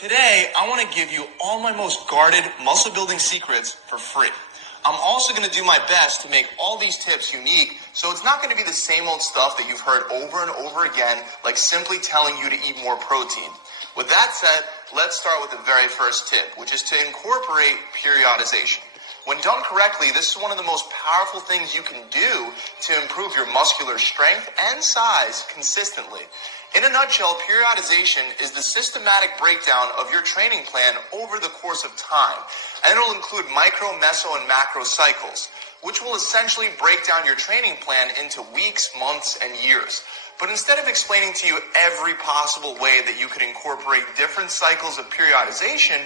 Today, I want to give you all my most guarded muscle building secrets for free. I'm also going to do my best to make all these tips unique, so it's not going to be the same old stuff that you've heard over and over again, like simply telling you to eat more protein. With that said, let's start with the very first tip, which is to incorporate periodization. When done correctly, this is one of the most powerful things you can do to improve your muscular strength and size consistently. In a nutshell, periodization is the systematic breakdown of your training plan over the course of time, and it'll include micro, meso, and macro cycles, which will essentially break down your training plan into weeks, months, and years. But instead of explaining to you every possible way that you could incorporate different cycles of periodization,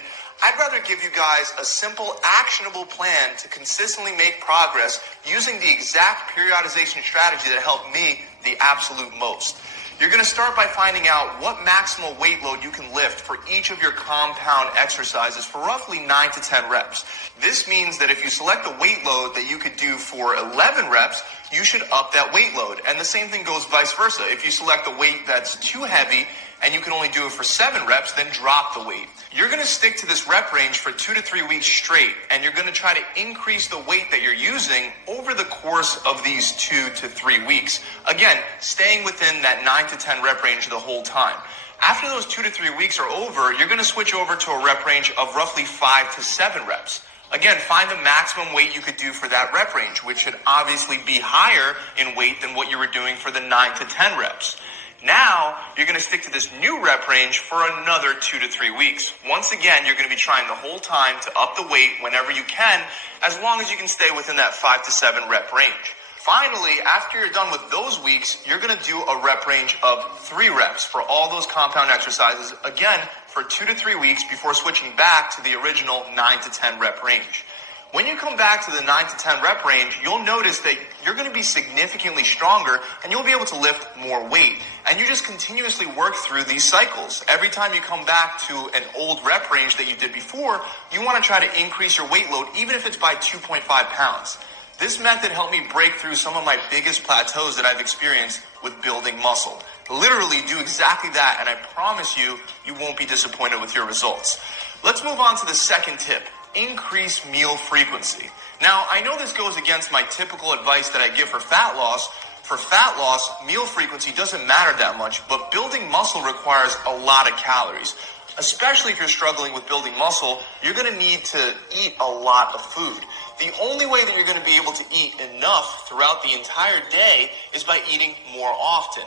I'd rather give you guys a simple, actionable plan to consistently make progress using the exact periodization strategy that helped me the absolute most. You're going to start by finding out what maximal weight load you can lift for each of your compound exercises for roughly 9 to 10 reps. This means that if you select a weight load that you could do for 11 reps, you should up that weight load. And the same thing goes vice versa. If you select a weight that's too heavy and you can only do it for 7 reps, then drop the weight. You're going to stick to this rep range for 2 to 3 weeks straight, and you're going to try to increase the weight that you're using over the course of these 2 to 3 weeks. Again, staying within that 9 to 10 rep range the whole time. After those 2 to 3 weeks are over, you're going to switch over to a rep range of roughly 5 to 7 reps. Again, find the maximum weight you could do for that rep range, which should obviously be higher in weight than what you were doing for the 9 to 10 reps. Now, you're going to stick to this new rep range for another 2 to 3 weeks. Once again, you're going to be trying the whole time to up the weight whenever you can, as long as you can stay within that 5 to 7 rep range. Finally, after you're done with those weeks, you're going to do a rep range of 3 reps for all those compound exercises, again, for 2 to 3 weeks before switching back to the original 9 to 10 rep range. When you come back to the 9 to 10 rep range, you'll notice that you're going to be significantly stronger and you'll be able to lift more weight. And you just continuously work through these cycles. Every time you come back to an old rep range that you did before, you want to try to increase your weight load, even if it's by 2.5 pounds. This method helped me break through some of my biggest plateaus that I've experienced with building muscle. Literally do exactly that, and I promise you, you won't be disappointed with your results. Let's move on to the second tip. Increase meal frequency. Now, I know this goes against my typical advice that I give for fat loss. For fat loss, meal frequency doesn't matter that much, but building muscle requires a lot of calories. Especially if you're struggling with building muscle, you're going to need to eat a lot of food. The only way that you're going to be able to eat enough throughout the entire day is by eating more often.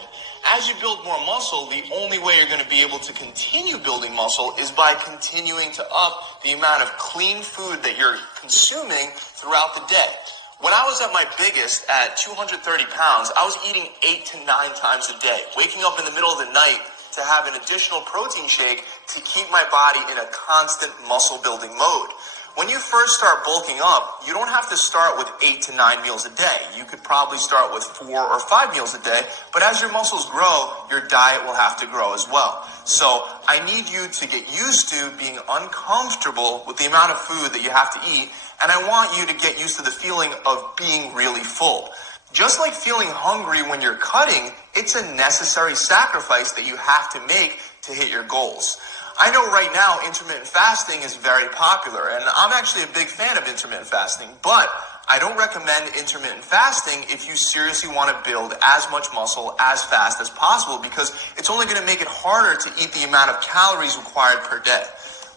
As you build more muscle, the only way you're going to be able to continue building muscle is by continuing to up the amount of clean food that you're consuming throughout the day. When I was at my biggest at 230 pounds, I was eating 8 to 9 times a day, waking up in the middle of the night to have an additional protein shake to keep my body in a constant muscle building mode. When you first start bulking up, you don't have to start with 8 to 9 meals a day. You could probably start with 4 or 5 meals a day, but as your muscles grow, your diet will have to grow as well. So I need you to get used to being uncomfortable with the amount of food that you have to eat, and I want you to get used to the feeling of being really full. Just like feeling hungry when you're cutting, it's a necessary sacrifice that you have to make to hit your goals. I know right now intermittent fasting is very popular, and I'm actually a big fan of intermittent fasting, but I don't recommend intermittent fasting if you seriously want to build as much muscle as fast as possible, because it's only going to make it harder to eat the amount of calories required per day.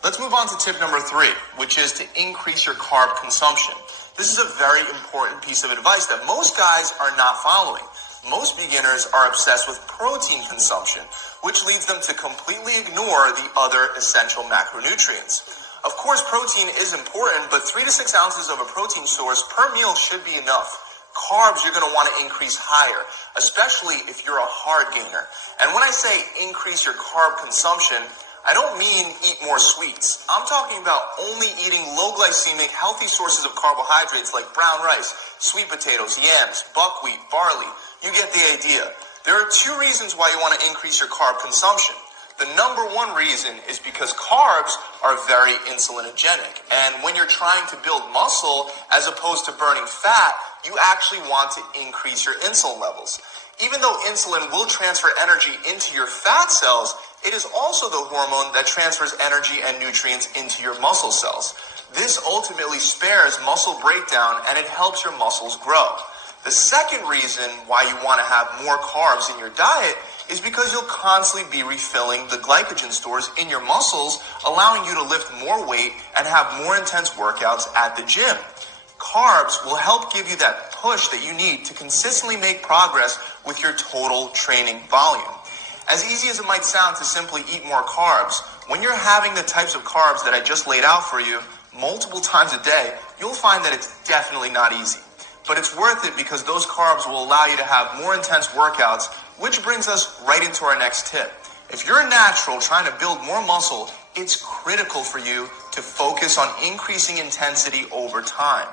Let's move on to tip number 3, which is to increase your carb consumption. This is a very important piece of advice that most guys are not following. Most beginners are obsessed with protein consumption, which leads them to completely ignore the other essential macronutrients. Of course, protein is important, but 3 to 6 ounces of a protein source per meal should be enough. Carbs you're going to want to increase higher, especially if you're a hard gainer. And when I say increase your carb consumption, I don't mean eat more sweets. I'm talking about only eating low glycemic, healthy sources of carbohydrates like brown rice, sweet potatoes, yams, buckwheat, barley. You get the idea. There are 2 reasons why you want to increase your carb consumption. The number 1 reason is because carbs are very insulinogenic. And when you're trying to build muscle as opposed to burning fat, you actually want to increase your insulin levels. Even though insulin will transfer energy into your fat cells, It is also the hormone that transfers energy and nutrients into your muscle cells. This ultimately spares muscle breakdown and it helps your muscles grow. The second reason why you want to have more carbs in your diet is because you'll constantly be refilling the glycogen stores in your muscles, allowing you to lift more weight and have more intense workouts at the gym. Carbs will help give you that push that you need to consistently make progress with your total training volume. As easy as it might sound to simply eat more carbs, when you're having the types of carbs that I just laid out for you multiple times a day, you'll find that it's definitely not easy. But it's worth it because those carbs will allow you to have more intense workouts, which brings us right into our next tip. If you're a natural trying to build more muscle, it's critical for you to focus on increasing intensity over time.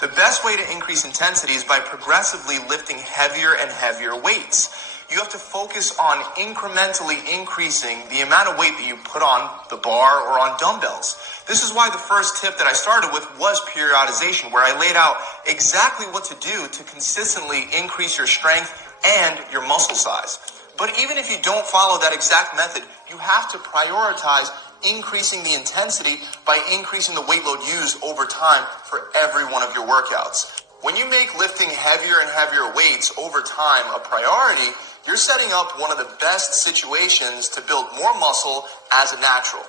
The best way to increase intensity is by progressively lifting heavier and heavier weights. You have to focus on incrementally increasing the amount of weight that you put on the bar or on dumbbells. This is why the first tip that I started with was periodization, where I laid out exactly what to do to consistently increase your strength and your muscle size. But even if you don't follow that exact method, you have to prioritize increasing the intensity by increasing the weight load used over time for every one of your workouts. When you make lifting heavier and heavier weights over time a priority, you're setting up one of the best situations to build more muscle as a natural.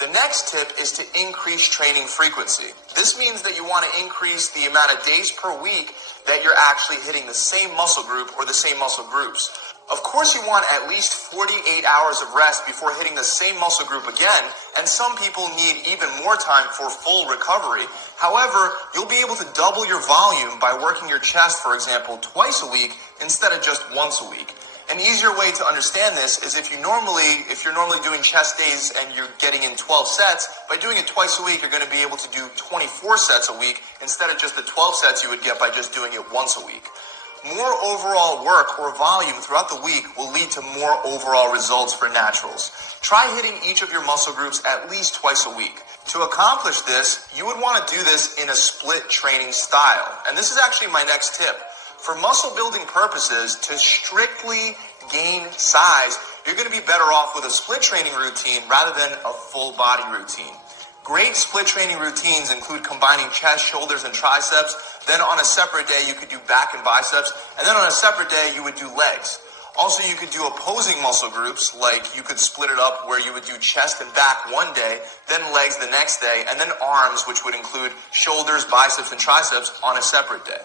The next tip is to increase training frequency. This means that you want to increase the amount of days per week that you're actually hitting the same muscle group or the same muscle groups. Of course, you want at least 48 hours of rest before hitting the same muscle group again, and some people need even more time for full recovery. However, you'll be able to double your volume by working your chest, for example, twice a week instead of just once a week. An easier way to understand this is if you're normally doing chest days and you're getting in 12 sets, by doing it twice a week, you're going to be able to do 24 sets a week instead of just the 12 sets you would get by just doing it once a week. More overall work or volume throughout the week will lead to more overall results for naturals. Try hitting each of your muscle groups at least twice a week. To accomplish this, you would want to do this in a split training style. And this is actually my next tip. For muscle building purposes, to strictly gain size, you're going to be better off with a split training routine rather than a full body routine. Great split training routines include combining chest, shoulders, and triceps. Then on a separate day, you could do back and biceps. And then on a separate day, you would do legs. Also, you could do opposing muscle groups, like you could split it up where you would do chest and back one day, then legs the next day, and then arms, which would include shoulders, biceps, and triceps on a separate day.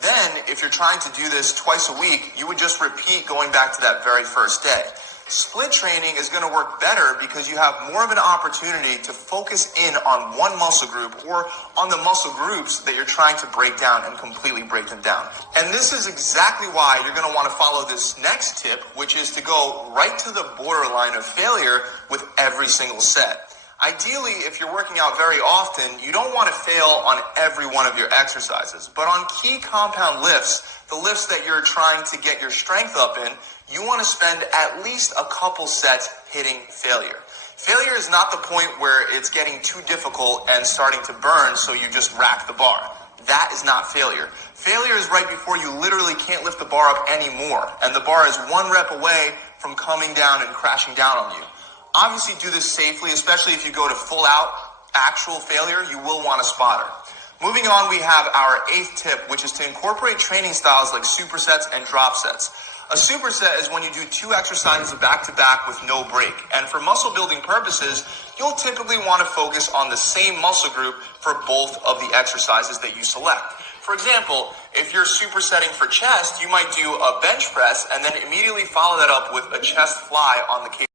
Then, if you're trying to do this twice a week, you would just repeat going back to that very first day. Split training is going to work better because you have more of an opportunity to focus in on one muscle group or on the muscle groups that you're trying to break down and completely break them down. And this is exactly why you're going to want to follow this next tip, which is to go right to the borderline of failure with every single set. Ideally, if you're working out very often, you don't want to fail on every one of your exercises. But on key compound lifts, the lifts that you're trying to get your strength up in, you want to spend at least a couple sets hitting failure. Failure is not the point where it's getting too difficult and starting to burn, so you just rack the bar. That is not failure. Failure is right before you literally can't lift the bar up anymore, and the bar is one rep away from coming down and crashing down on you. Obviously, do this safely, especially if you go to full out actual failure, you will want a spotter. Moving on, we have our 8th tip, which is to incorporate training styles like supersets and drop sets. A superset is when you do 2 exercises back-to-back with no break. And for muscle building purposes, you'll typically want to focus on the same muscle group for both of the exercises that you select. For example, if you're supersetting for chest, you might do a bench press and then immediately follow that up with a chest fly on the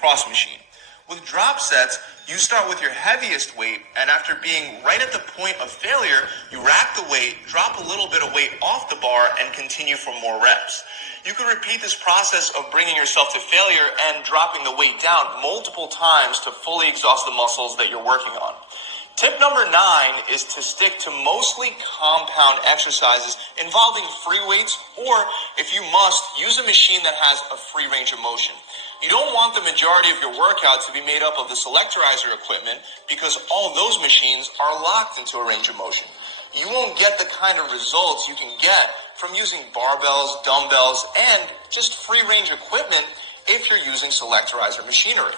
cross machine. With drop sets, you start with your heaviest weight, and after being right at the point of failure, you rack the weight, drop a little bit of weight off the bar, and continue for more reps. You can repeat this process of bringing yourself to failure and dropping the weight down multiple times to fully exhaust the muscles that you're working on. Tip number 9 is to stick to mostly compound exercises involving free weights, or if you must, use a machine that has a free range of motion. You don't want the majority of your workout to be made up of the selectorizer equipment because all those machines are locked into a range of motion. You won't get the kind of results you can get from using barbells, dumbbells, and just free range equipment if you're using selectorizer machinery.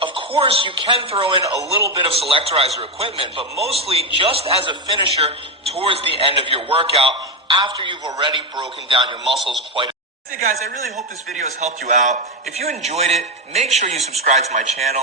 Of course, you can throw in a little bit of selectorizer equipment, but mostly just as a finisher towards the end of your workout after you've already broken down your muscles quite a bit. Hey guys, I really hope this video has helped you out. If you enjoyed it, make sure you subscribe to my channel.